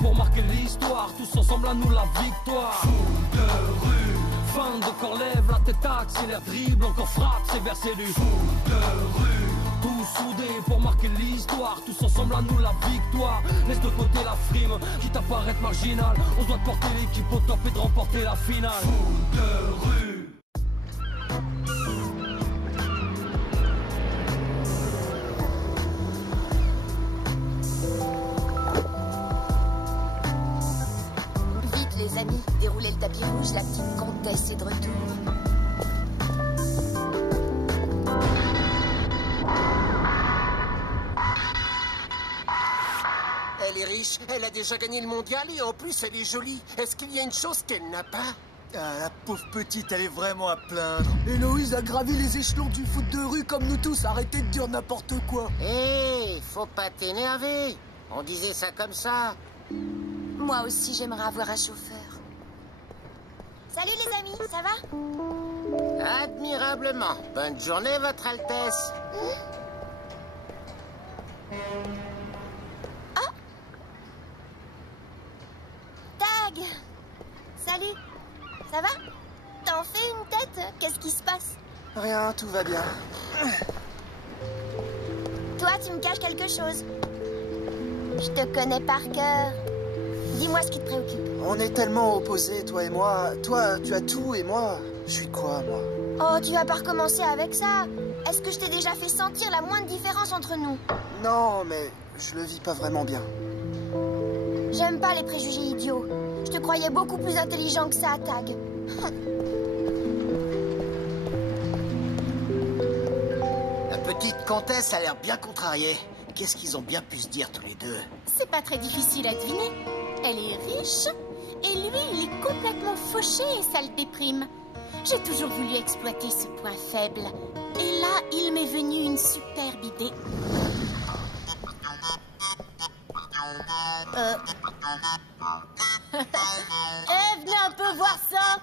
pour marquer l'histoire, tous ensemble à nous la victoire. Foot de rue, fin de corps, lève la tête, accélère, dribble, encore frappe, c'est versé du foot de rue. Tous soudés pour marquer l'histoire, tous ensemble à nous la victoire. Laisse de côté la frime, quitte à paraître marginal. On doit porter l'équipe au top et de remporter la finale. Foot de rue. Vite les amis, déroulez le tapis rouge, la petite comtesse est de retour. Elle est riche, elle a déjà gagné le mondial et en plus elle est jolie. Est-ce qu'il y a une chose qu'elle n'a pas? Ah, la pauvre petite, elle est vraiment à plaindre. Héloïse a gravi les échelons du foot de rue comme nous tous. Arrêtez de dire n'importe quoi. Hé, faut pas t'énerver. On disait ça comme ça. Moi aussi, j'aimerais avoir un chauffeur. Salut les amis, ça va? Admirablement. Bonne journée, Votre Altesse. Tag! Salut! Ça va? T'en fais une tête? Qu'est-ce qui se passe? Rien, tout va bien. Toi, tu me caches quelque chose. Je te connais par cœur. Dis-moi ce qui te préoccupe. On est tellement opposés, toi et moi. Toi, tu as tout et moi, je suis quoi, moi? Oh, tu vas pas recommencer avec ça. Est-ce que je t'ai déjà fait sentir la moindre différence entre nous? Non, mais je le vis pas vraiment bien. J'aime pas les préjugés idiots. Je te croyais beaucoup plus intelligent que ça, Tag. La petite comtesse a l'air bien contrariée. Qu'est-ce qu'ils ont bien pu se dire tous les deux? C'est pas très difficile à deviner. Elle est riche et lui, il est complètement fauché et ça le déprime. J'ai toujours voulu exploiter ce point faible. Et là, il m'est venu une superbe idée. Venez un peu voir ça.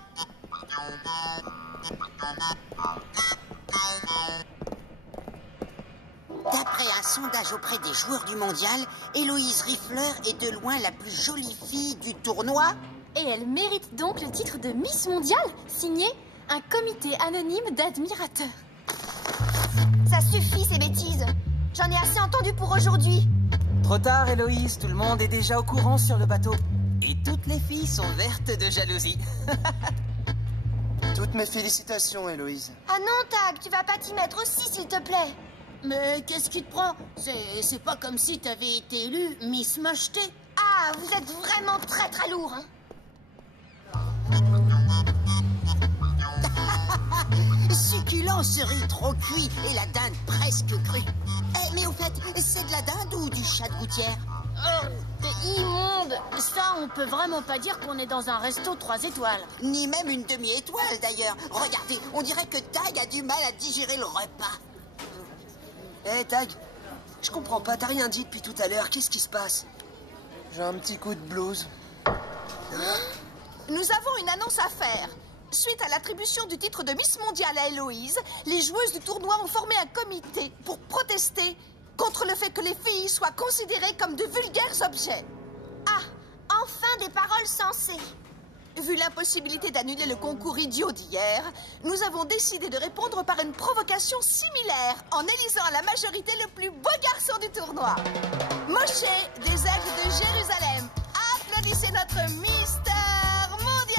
D'après un sondage auprès des joueurs du mondial, Héloïse Riffler est de loin la plus jolie fille du tournoi. Et elle mérite donc le titre de Miss Mondiale, signé un comité anonyme d'admirateurs. Ça suffit, ces bêtises. J'en ai assez entendu pour aujourd'hui. Trop tard, Héloïse, tout le monde est déjà au courant sur le bateau. Et toutes les filles sont vertes de jalousie. Toutes mes félicitations, Héloïse. Ah non, Tag, tu vas pas t'y mettre aussi, s'il te plaît. Mais qu'est-ce qui te prend? C'est pas comme si t'avais été élue Miss Mocheté. Ah, vous êtes vraiment très très lourd, hein. Succulent ce riz trop cuit et la dinde presque crue. Mais au fait, c'est de la dinde ou du chat de gouttière? Oh, t'es immonde. Ça, on peut vraiment pas dire qu'on est dans un resto 3 étoiles. Ni même une demi-étoile d'ailleurs. Regardez, on dirait que Tag a du mal à digérer le repas. Hé, Tag, je comprends pas, t'as rien dit depuis tout à l'heure. Qu'est-ce qui se passe? J'ai un petit coup de blues. Nous avons une annonce à faire. Suite à l'attribution du titre de Miss Mondiale à Héloïse, les joueuses du tournoi ont formé un comité pour protester contre le fait que les filles soient considérées comme de vulgaires objets. Ah, enfin des paroles sensées. Vu l'impossibilité d'annuler le concours idiot d'hier, nous avons décidé de répondre par une provocation similaire en élisant à la majorité le plus beau garçon du tournoi. Moshe des Aigles de Jérusalem. Applaudissez notre Mister Mondial.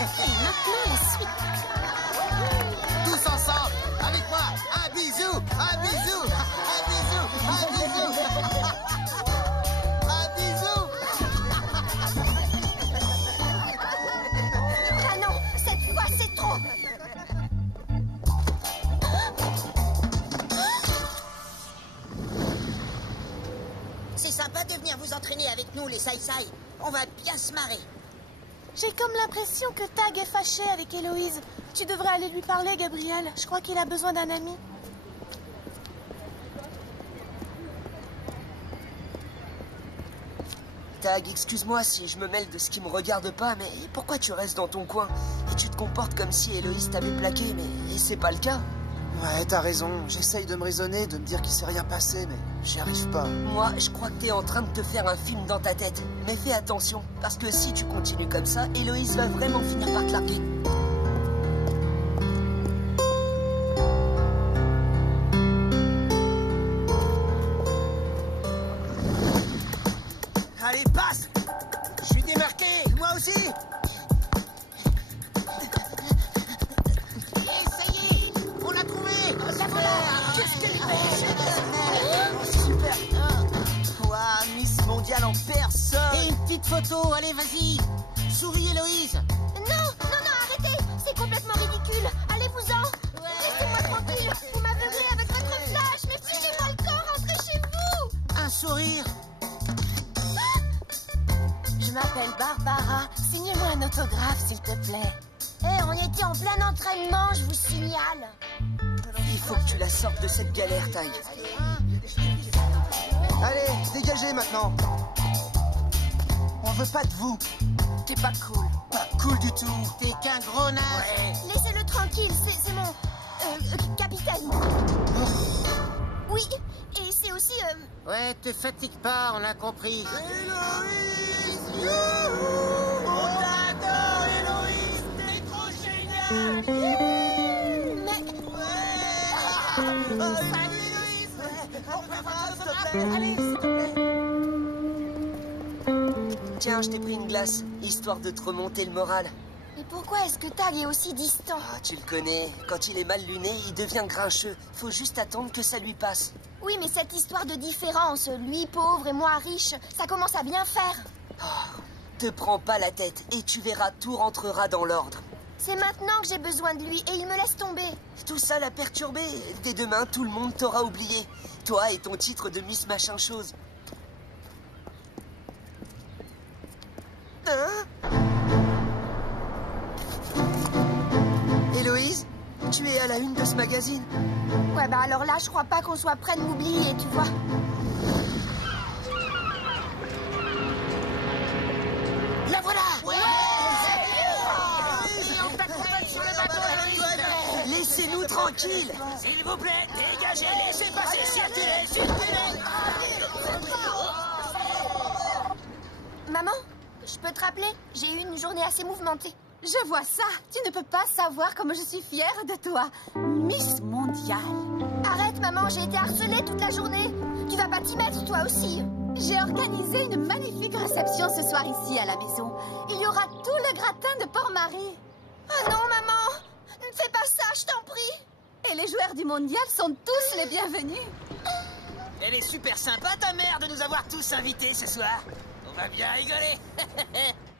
Et maintenant, la suite. Tous ensemble, avec moi, un bisou, un bisou, un bisou, un bisou, un bisou. Ah non, cette fois c'est trop. C'est sympa de venir vous entraîner avec nous, les Saï-Saï. On va bien se marrer. J'ai comme l'impression que Tag est fâché avec Héloïse. Tu devrais aller lui parler, Gabriel. Je crois qu'il a besoin d'un ami. Tag, excuse-moi si je me mêle de ce qui me regarde pas, mais pourquoi tu restes dans ton coin? Et tu te comportes comme si Héloïse t'avait plaqué, mais c'est pas le cas. Ouais, t'as raison. J'essaye de me raisonner, de me dire qu'il s'est rien passé, mais j'y arrive pas. Moi, je crois que t'es en train de te faire un film dans ta tête. Mais fais attention, parce que si tu continues comme ça, Héloïse va vraiment finir par te larguer. Allez, passe! Je suis démarqué, moi aussi! Ça y est, on l'a trouvé! La voilà! Qu'est-ce qu'elle est Super. Ouah, Miss Mondiale en personne. Et une petite photo, allez, vas-y! Souris, Héloïse! Non, arrêtez. C'est complètement ridicule. Allez-vous-en. Laissez-moi tranquille. Vous m'aveuglez avec votre flash. Mais filez-moi le temps, rentrez chez vous. Un sourire! Je m'appelle Barbara. Signez-moi un autographe, s'il te plaît. On était en plein entraînement, je vous signale. Il faut que tu la sortes de cette galère, Ty. Allez, dégagez maintenant. On veut pas de vous. T'es pas cool. Pas cool du tout. T'es qu'un gros naze! Laissez-le tranquille, c'est mon... capitaine. Oui, et c'est aussi... Ouais, te fatigue pas, on l'a compris. Héloïse! On t'adore, Héloïse! T'es trop génial! Salut, Héloïse! On peut voir un autographe? Allez, s'il te plaît! Tiens, je t'ai pris une glace, histoire de te remonter le moral. Et pourquoi est-ce que Tag est aussi distant? Ah, tu le connais, quand il est mal luné, il devient grincheux. Faut juste attendre que ça lui passe. Oui, mais cette histoire de différence, lui pauvre et moi riche, ça commence à bien faire. Te prends pas la tête et tu verras, tout rentrera dans l'ordre. C'est maintenant que j'ai besoin de lui et il me laisse tomber. Tout ça l'a perturbé. Dès demain, tout le monde t'aura oublié. Toi et ton titre de Miss Machin Chose. Héloïse, tu es à la une de ce magazine. Ouais, bah alors là, je crois pas qu'on soit près de m'oublier, tu vois. La voilà! Laissez-nous tranquilles. S'il vous plaît, dégagez, laissez passer, circulez! Maman, je peux te rappeler? J'ai eu une journée assez mouvementée. Je vois ça. Tu ne peux pas savoir comme je suis fière de toi. Miss Mondiale. Arrête, maman, j'ai été harcelée toute la journée. Tu vas pas t'y mettre, toi aussi. J'ai organisé une magnifique réception ce soir ici à la maison. Il y aura tout le gratin de Port-Marie. Oh non, maman! Ne fais pas ça, je t'en prie. Et les joueurs du mondial sont tous les bienvenus. Elle est super sympa, ta mère, de nous avoir tous invités ce soir. On va bien rigoler.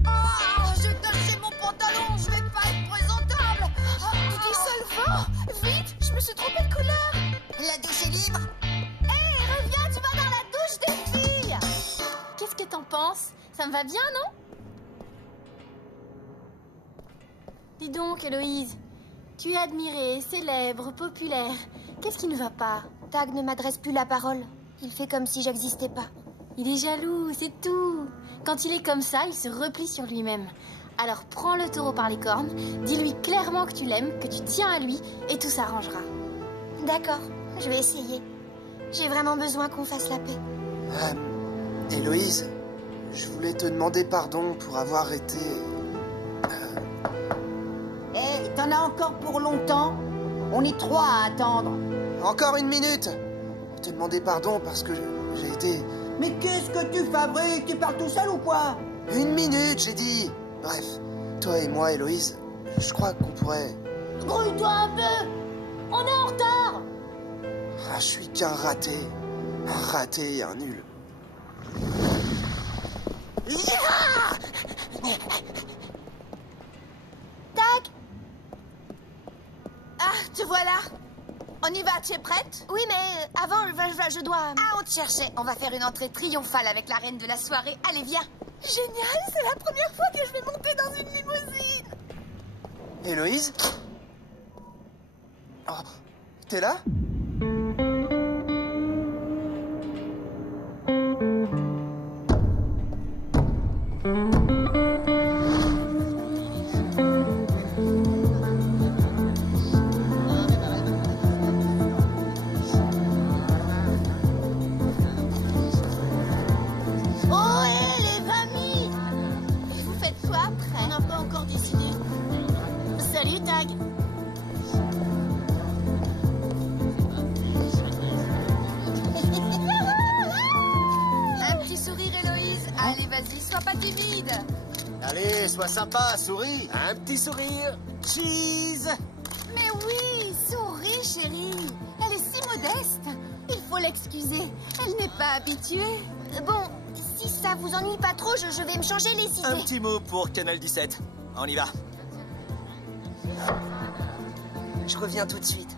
Oh, j'ai taché mon pantalon, je vais pas être présentable. Oh, Dissolvant, vite, je me suis trompée de couleur. La douche est libre. Hé, reviens, tu vas dans la douche des filles. Qu'est-ce que t'en penses? Ça me va bien, non? Dis donc, Héloïse. Tu es admirée, célèbre, populaire. Qu'est-ce qui ne va pas? Tag ne m'adresse plus la parole. Il fait comme si j'existais pas. Il est jaloux, c'est tout. Quand il est comme ça, il se replie sur lui-même. Alors prends le taureau par les cornes, dis-lui clairement que tu l'aimes, que tu tiens à lui, et tout s'arrangera. D'accord, je vais essayer. J'ai vraiment besoin qu'on fasse la paix. Héloïse, je voulais te demander pardon pour avoir été... Eh, t'en as encore pour longtemps? On est 3 à attendre. Encore une minute. Te demander pardon parce que j'ai été... Mais qu'est-ce que tu fabriques? Tu parles tout seul ou quoi? Une minute, j'ai dit. Bref, toi et moi, Héloïse, je crois qu'on pourrait... Grouille-toi un peu. On est en retard. Ah, je suis qu'un raté. Un raté et un nul. Tag. Ah, te voilà. On y va, tu es prête? Oui, mais avant, je dois... Ah, on te cherchait. On va faire une entrée triomphale avec la reine de la soirée. Allez, viens. Génial, c'est la première fois que je vais monter dans une limousine. Héloïse? Oh, t'es là? Allez, sois sympa, souris. Un petit sourire. Cheese. Mais oui, souris, chérie. Elle est si modeste. Il faut l'excuser. Elle n'est pas habituée. Bon, si ça vous ennuie pas trop, je vais me changer les idées. Un petit mot pour Canal 17. On y va. Je reviens tout de suite.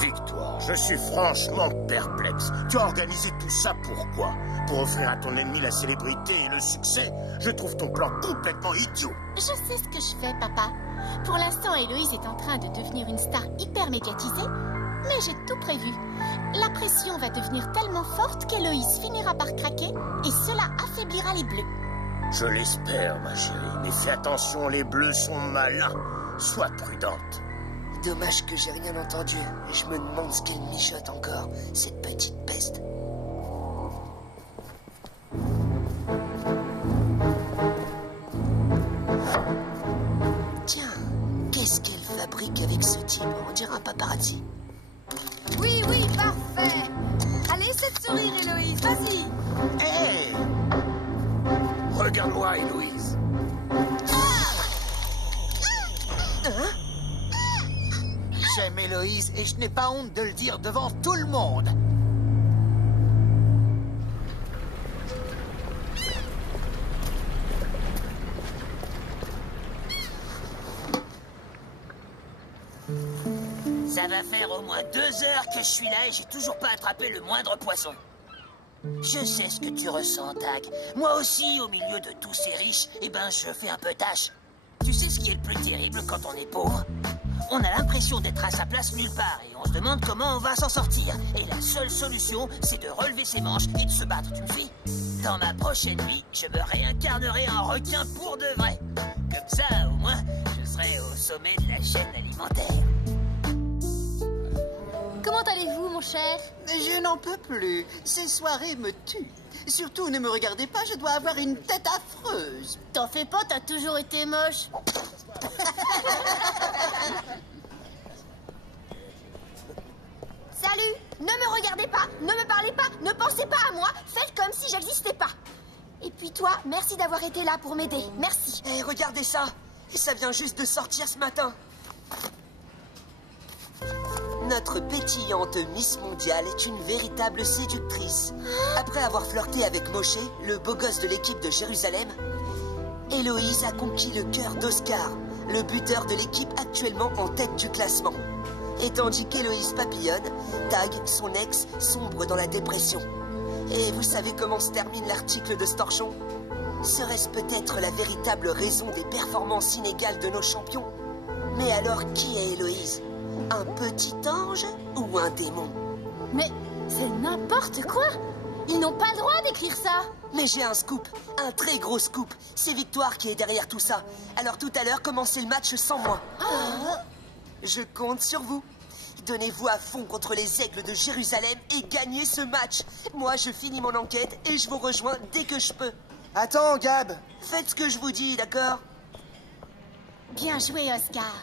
Victoire, je suis franchement perplexe. Tu as organisé tout ça pourquoi? Pour offrir à ton ennemi la célébrité et le succès? Je trouve ton plan complètement idiot. Je sais ce que je fais, papa. Pour l'instant, Héloïse est en train de devenir une star hyper médiatisée, mais j'ai tout prévu. La pression va devenir tellement forte qu'Héloïse finira par craquer et cela affaiblira les Bleus. Je l'espère, ma chérie, mais fais attention, les Bleus sont malins. Sois prudente. Dommage que j'ai rien entendu. Je me demande ce qu'elle mijote encore, cette petite peste. Tiens, qu'est-ce qu'elle fabrique avec ce type? On dirait un paparazzi. Oui, oui, parfait. Allez, cette sourire, Héloïse, vas-y. Hé! Regarde-moi, Héloïse. J'aime Héloïse et je n'ai pas honte de le dire devant tout le monde. Ça va faire au moins 2 heures que je suis là et j'ai toujours pas attrapé le moindre poisson. Je sais ce que tu ressens, Tag. Moi aussi, au milieu de tous ces riches, je fais un peu tâche. Tu sais ce qui est le plus terrible quand on est pauvre? On a l'impression d'être à sa place nulle part et on se demande comment on va s'en sortir. Et la seule solution, c'est de relever ses manches et de se battre, tu me suis? Dans ma prochaine vie, je me réincarnerai en requin pour de vrai. Comme ça, au moins, je serai au sommet de la chaîne alimentaire. Comment allez-vous, mon cher? Je n'en peux plus. Ces soirées me tuent. Surtout, ne me regardez pas, je dois avoir une tête affreuse. T'en fais pas, t'as toujours été moche. Salut! Ne me regardez pas, ne me parlez pas, ne pensez pas à moi, faites comme si j'existais pas. Et puis toi, merci d'avoir été là pour m'aider, merci. Hé, regardez ça. Ça vient juste de sortir ce matin. Notre pétillante Miss Mondiale est une véritable séductrice. Après avoir flirté avec Moshe, le beau gosse de l'équipe de Jérusalem, Héloïse a conquis le cœur d'Oscar, le buteur de l'équipe actuellement en tête du classement. Et tandis qu'Héloïse papillonne, Tag, son ex, sombre dans la dépression. Et vous savez comment se termine l'article de Storchon? Serait-ce peut-être la véritable raison des performances inégales de nos champions? Mais alors, qui est Héloïse? Un petit ange ou un démon? Mais c'est n'importe quoi. Ils n'ont pas le droit d'écrire ça. Mais j'ai un scoop, un très gros scoop. C'est Victoire qui est derrière tout ça. Alors tout à l'heure, commencez le match sans moi. Je compte sur vous. Donnez-vous à fond contre les aigles de Jérusalem et gagnez ce match. Moi, je finis mon enquête et je vous rejoins dès que je peux. Attends, Gab. Faites ce que je vous dis, d'accord? Bien joué, Oscar.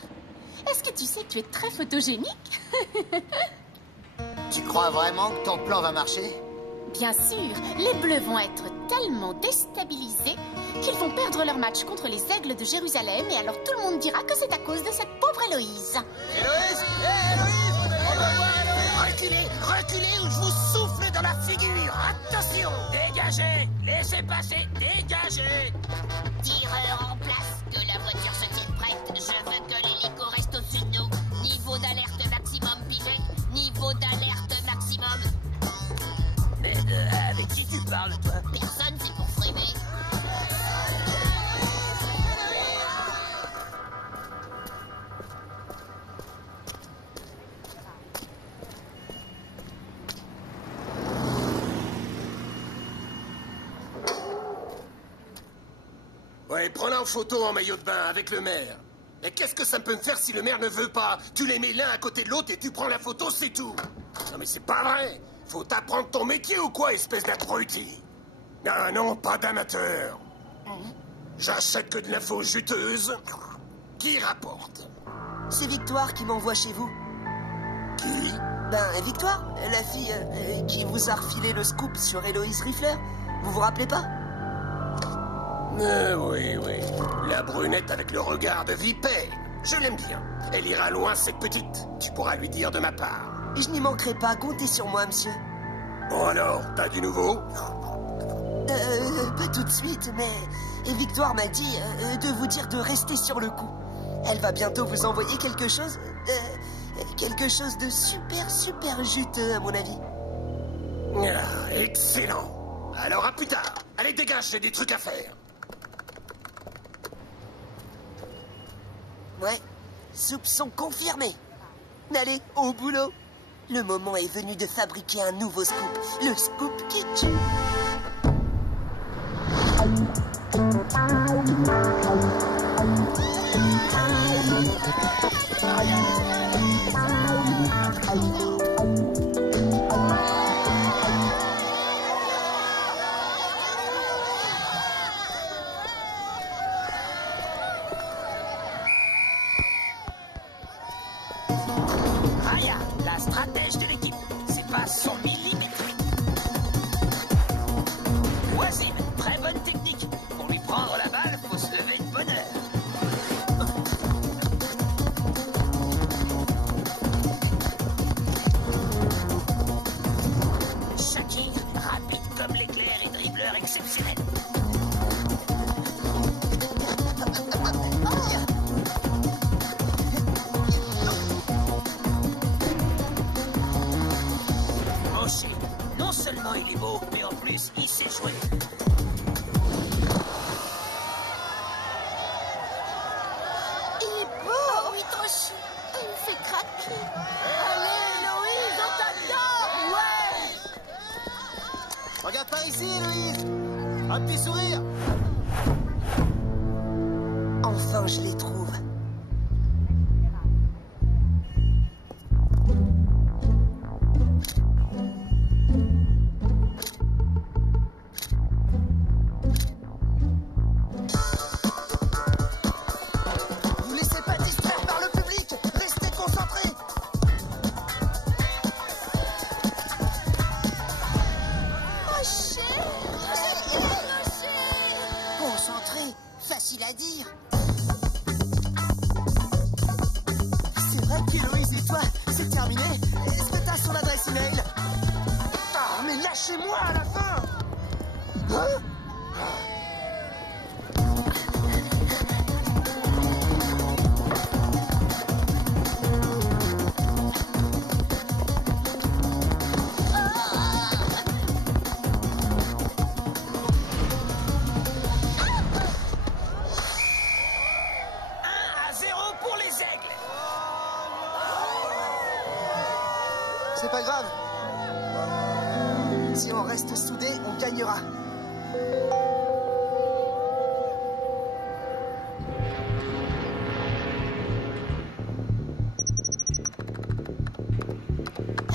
Est-ce que tu sais que tu es très photogénique? Tu crois vraiment que ton plan va marcher? Bien sûr, les Bleus vont être tellement déstabilisés qu'ils vont perdre leur match contre les Aigles de Jérusalem et alors tout le monde dira que c'est à cause de cette pauvre Héloïse. Héloïse! Hé, Héloïse! Reculez, reculez ou je vous souffle dans la figure. Attention, dégagez, laissez passer, dégagez. Tireur en place, que la voiture se tienne prête. Je veux que l'hélico reste au-dessus de nous. Niveau d'alerte maximum, pilote. Niveau d'alerte maximum. Mais avec qui tu parles, toi? Personne, c'est pour frimer. Ouais, prends-la en photo en maillot de bain avec le maire. Mais qu'est-ce que ça peut me faire si le maire ne veut pas? Tu les mets l'un à côté de l'autre et tu prends la photo, c'est tout. Non mais c'est pas vrai. Faut t'apprendre ton métier ou quoi, espèce d'abruti? Ah non, pas d'amateur. J'achète que de l'info juteuse qui rapporte. C'est Victoire qui m'envoie chez vous. Qui? Ben, Victoire, la fille qui vous a refilé le scoop sur Héloïse Riffler, vous vous rappelez pas? Oui. La brunette avec le regard de vipère. Je l'aime bien. Elle ira loin, cette petite. Tu pourras lui dire de ma part. Je n'y manquerai pas, comptez sur moi, monsieur. Bon alors, t'as du nouveau? Pas tout de suite, mais Victoire m'a dit de vous dire de rester sur le coup. Elle va bientôt vous envoyer quelque chose de super juteux, à mon avis. Ah, excellent. Alors à plus tard. Allez, dégage, j'ai des trucs à faire. Ouais, soupçon confirmé. Allez, au boulot. Le moment est venu de fabriquer un nouveau scoop. Le scoop qui tue. Raya, la stratège de l'équipe, c'est pas son millimètre. Voisine, très bonne technique. Pour lui prendre la balle, faut se lever de bonne heure. Shakir, rapide comme l'éclair et dribbleur exceptionnel. Moshi, non seulement il est beau, mais en plus il sait jouer. Il est beau, oui, Toshi. Il me fait craquer. Allez, Héloïse, on t'adore. Ouais. Regarde par ici, Héloïse. Un petit sourire. Enfin, je les trouve. Vous laissez pas distraire par le public. Restez concentrés. Concentré, facile à dire. C'est vrai qu'Héloïse et toi, c'est terminé. Est-ce que t'as son adresse email? Ah, mais lâchez-moi à la fin. Hein? Pour les aigles. C'est pas grave. Si on reste soudés, on gagnera.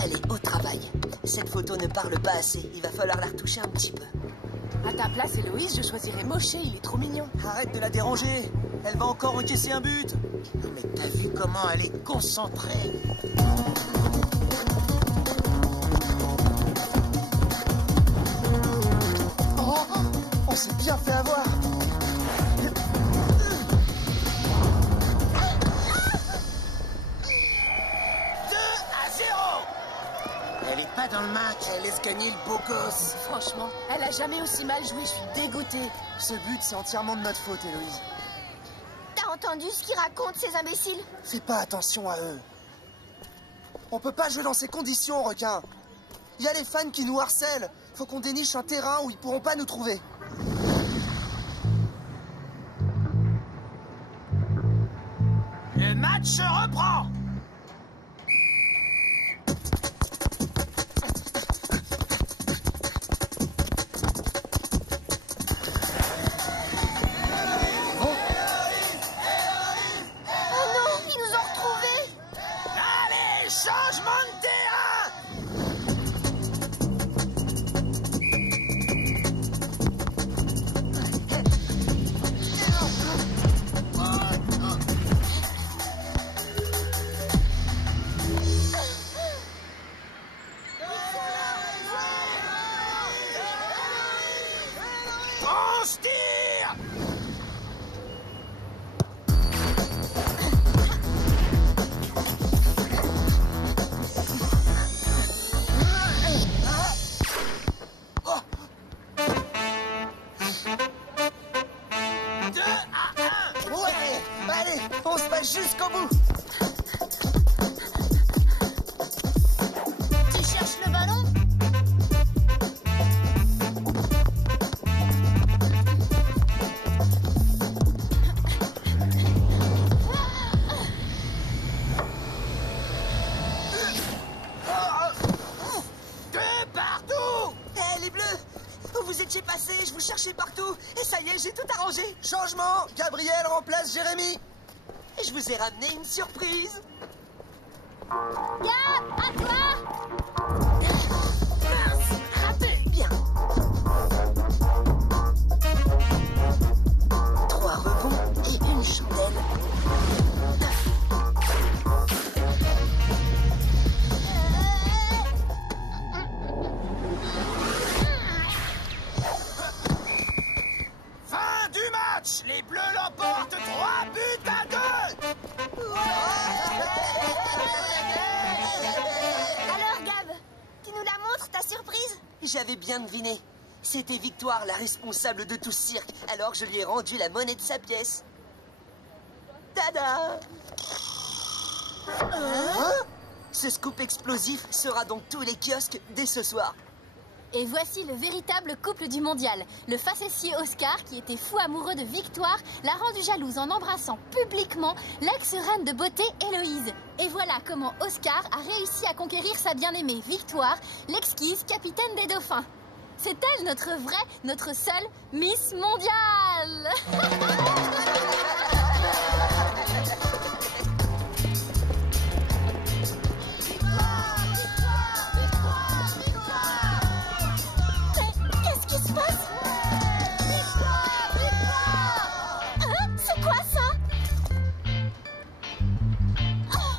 Allez, au travail. Cette photo ne parle pas assez. Il va falloir la retoucher un petit peu. À ta place, Héloïse, je choisirais Moché, il est trop mignon. Arrête de la déranger. Elle va encore encaisser un but. Non, mais t'as vu comment elle est concentrée? Oh, on s'est bien fait avoir. 2-0. Elle est pas dans le match. Elle laisse gagner le beau gosse. Franchement, elle a jamais aussi mal joué, je suis dégoûtée. Ce but, c'est entièrement de notre faute, Héloïse. T'as entendu ce qu'ils racontent, ces imbéciles? Fais pas attention à eux. On peut pas jouer dans ces conditions, requin. Il y a les fans qui nous harcèlent. Faut qu'on déniche un terrain où ils pourront pas nous trouver. Le match reprend. Oh non, ils nous ont retrouvés. Allez, changement de terrain. Allez, on se bat jusqu'au bout. Tu cherches le ballon? Les bleus, où vous étiez passés? Je vous cherchais partout. Et ça y est, j'ai tout arrangé. Changement, Gabriel remplace Jérémy. Et je vous ai ramené une surprise. Gab, à toi! Mince, raté. Bien. 3 rebonds et une chandelle. Fin du match. Les Bleus l'emportent 3 buts à 2. Alors, Gab, tu nous la montres, ta surprise? J'avais bien deviné. C'était Victoire, la responsable de tout ce cirque, alors je lui ai rendu la monnaie de sa pièce. Tada! Ce scoop explosif sera dans tous les kiosques dès ce soir. Et voici le véritable couple du mondial. Le facétieux Oscar, qui était fou amoureux de Victoire, l'a rendu jalouse en embrassant publiquement l'ex-reine de beauté Héloïse. Et voilà comment Oscar a réussi à conquérir sa bien-aimée Victoire, l'exquise capitaine des dauphins. C'est elle notre vraie, notre seule Miss Mondiale. Qu'est-ce qui se passe? Hein? C'est quoi ça? Oh!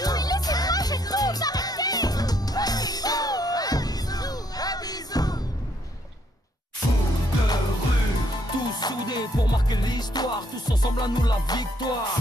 Laissez-moi, je tombe, arrêtez! Foot de rue, tous soudés pour marquer l'histoire, tous ensemble à nous la victoire.